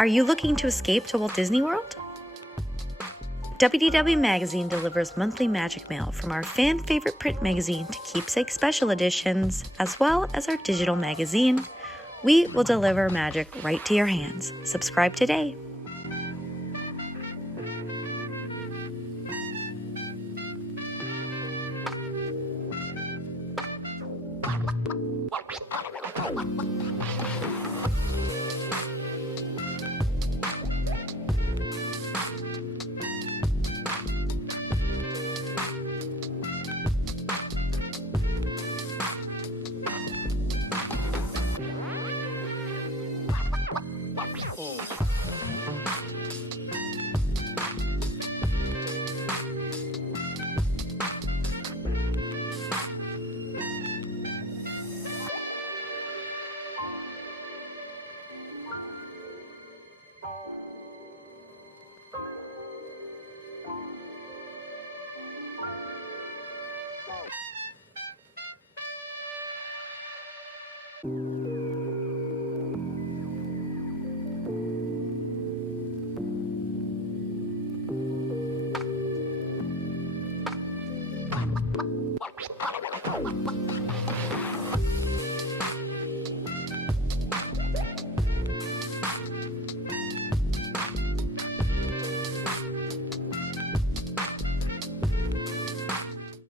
Are you looking to escape to Walt Disney World? WDW Magazine delivers monthly magic mail from our fan favorite print magazine to keepsake special editions, as well as our digital magazine. We will deliver magic right to your hands. Subscribe today.